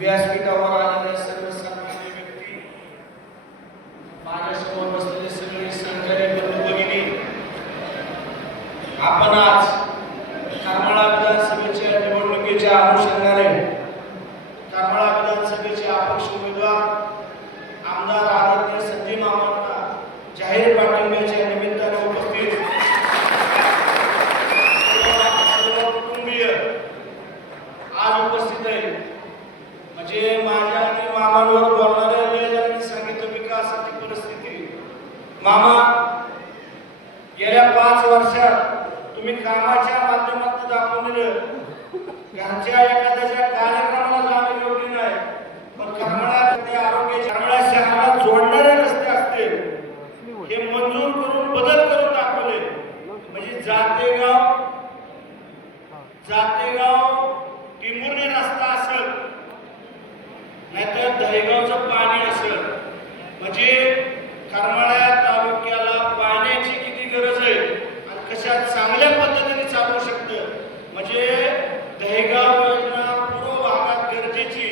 व्यासपीठावर आलेले सर्व सन्मान्य व्यक्ती माझ्यासमोर बसलेले सगळे सहकारी बंधू भगिनी आपण आज करमाळा विधानसभेच्या निवडणुकीच्या अनुषंगाने करमाळा विधानसभेचे अपक्ष उमेदवार आमदार आदरणीय संजय मामांना जाहीर पाठिंब्याच्या निमित्ताने उपस्थित सर्व कुटुंबीय आज उपस्थित आहे म्हणजे माझ्या आणि मामांवर बोलणाऱ्या वेळेला सांगितलं मी का विकासाची परिस्थिती. मामा गेल्या पाच वर्षात तुम्ही कामाच्या माध्यमातून दाखवून दिलं. घरच्या एखाद्याच्या कार्यक्रमाला जाणं योग्य नाही. पण करमाळा ते आरोग्याच्या शहरात शहराला जोडणारे रस्ते असते. हे मंजूर करून बदल करून दाखवले. म्हणजे जातेगाव जातेगाव टिंबुर्णी रस्ता असेल नाहीतर दहेगावचं पाणी असं म्हणजे करमाळा तालुक्याला पाण्याची किती गरज आहे आणि कशा चांगल्या पद्धतीने चालू शकतं म्हणजे दहेगाव योजना पूर्व भागात गरजेची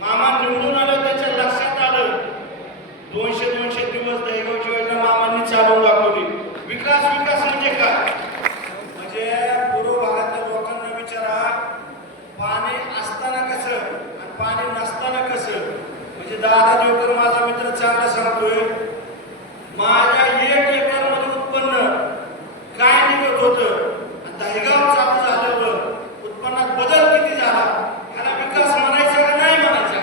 मामा निवडून आलं त्याच्या लक्षात आलं दोनशे दोनशे दिवस दहेगावची योजना मामांनी चालवून दाखवली विकास विकास म्हणजे काय म्हणजे पूर्व भागातल्या लोकांना विचारा पाणी असताना कसं आणि पाणी नसताना कसं म्हणजे दादा देवकर माझा मित्र चांगला सांगतोय. माझ्या एक एकरमध्ये उत्पन्न काय निघत होतं? आणि चालू झाल्यावर उत्पन्नात बदल किती झाला? ह्याला विकास म्हणायचा का नाही म्हणायचा?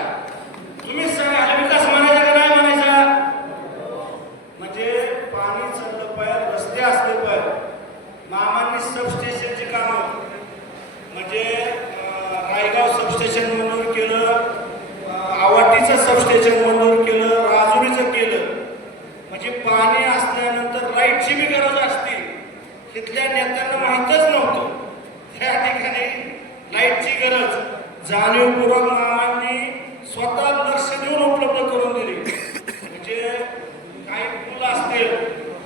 तुम्हीच सांगा ह्याला विकास म्हणायचा का नाही म्हणायचा? म्हणजे पाणी चाललं पाहिजे रस्ते असले पाहिजे. मामांनी सबस्टेशनची कामं. म्हणजे रायगाव सबस्टेशन मंजूर केलं अं, आवाटीचं सबस्टेशन मंजूर केलं राजुरीचं केलं म्हणजे पाणी असल्यानंतर लाईटची बी गरज असते तिथल्या नेत्यांना माहीतच नव्हतं. त्या ठिकाणी लाईटची गरज जाणीवपूर्वक मामांनी स्वतः लक्ष देऊन उपलब्ध करून दिली. म्हणजे काही पूल असतील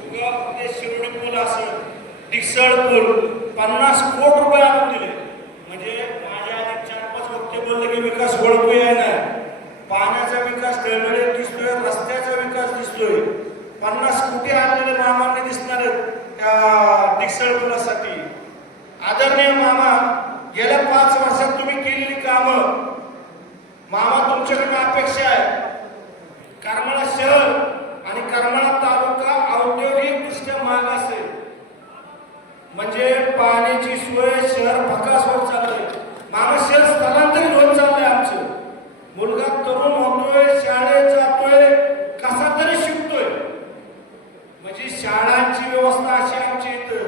किंवा ते शिवडी पूल असेल डिक्सळ पूल पन्नास कोट रुपये आणून दिले. म्हणजे माझ्या आधी चार पाच वक्ते बोलले की विकास वळकू नाही पाण्याचा विकास तळमळे दिसतोय रस्त्याचा विकास दिसतोय. पन्नास कोटी आणलेले मामांनी दिसणार आहेत. त्या डिक्सळ आदरणीय मामा गेल्या पाच वर्षात तुम्ही केलेली कामं मामा तुमच्याकडे अपेक्षा आहे. कारण मला आणि करमाळा तालुका औद्योगिकदृष्ट्या मागास आहे म्हणजे पाण्याची सोय शहर भकास होत चाललंय मामा शहर स्थलांतरित होत चाललंय आमचं मुलगा तरुण होतोय शाळेत जातोय कसा तरी शिकतोय म्हणजे शाळांची व्यवस्था अशी आमची इथं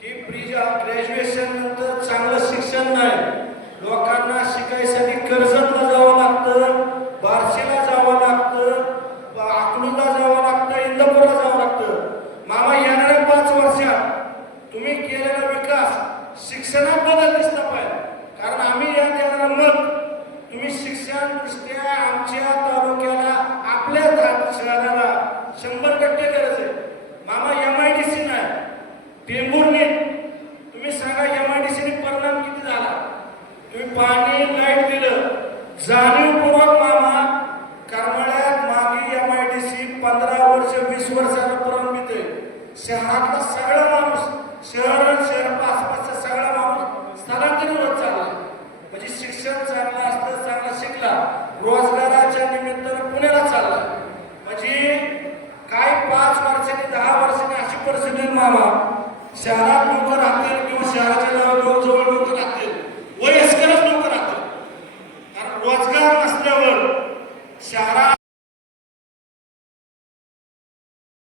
की प्री ग्रॅज्युएशन नंतर चांगलं शिक्षण नाही. लोकांना शिकायसाठी कर्ज पंधरा वर्ष वीस वर्षाला प्रलंबित आहे शहरातला सगळा माणूस शहर आणि शहर पाच सगळा माणूस स्थलांतरित होत चालला. म्हणजे शिक्षण चांगलं असतं चांगला शिकला. रोजगाराच्या निमित्तानं पुण्याला चालला. म्हणजे काय पाच वर्षांनी दहा वर्षांनी अशी परिस्थिती मामा शहरात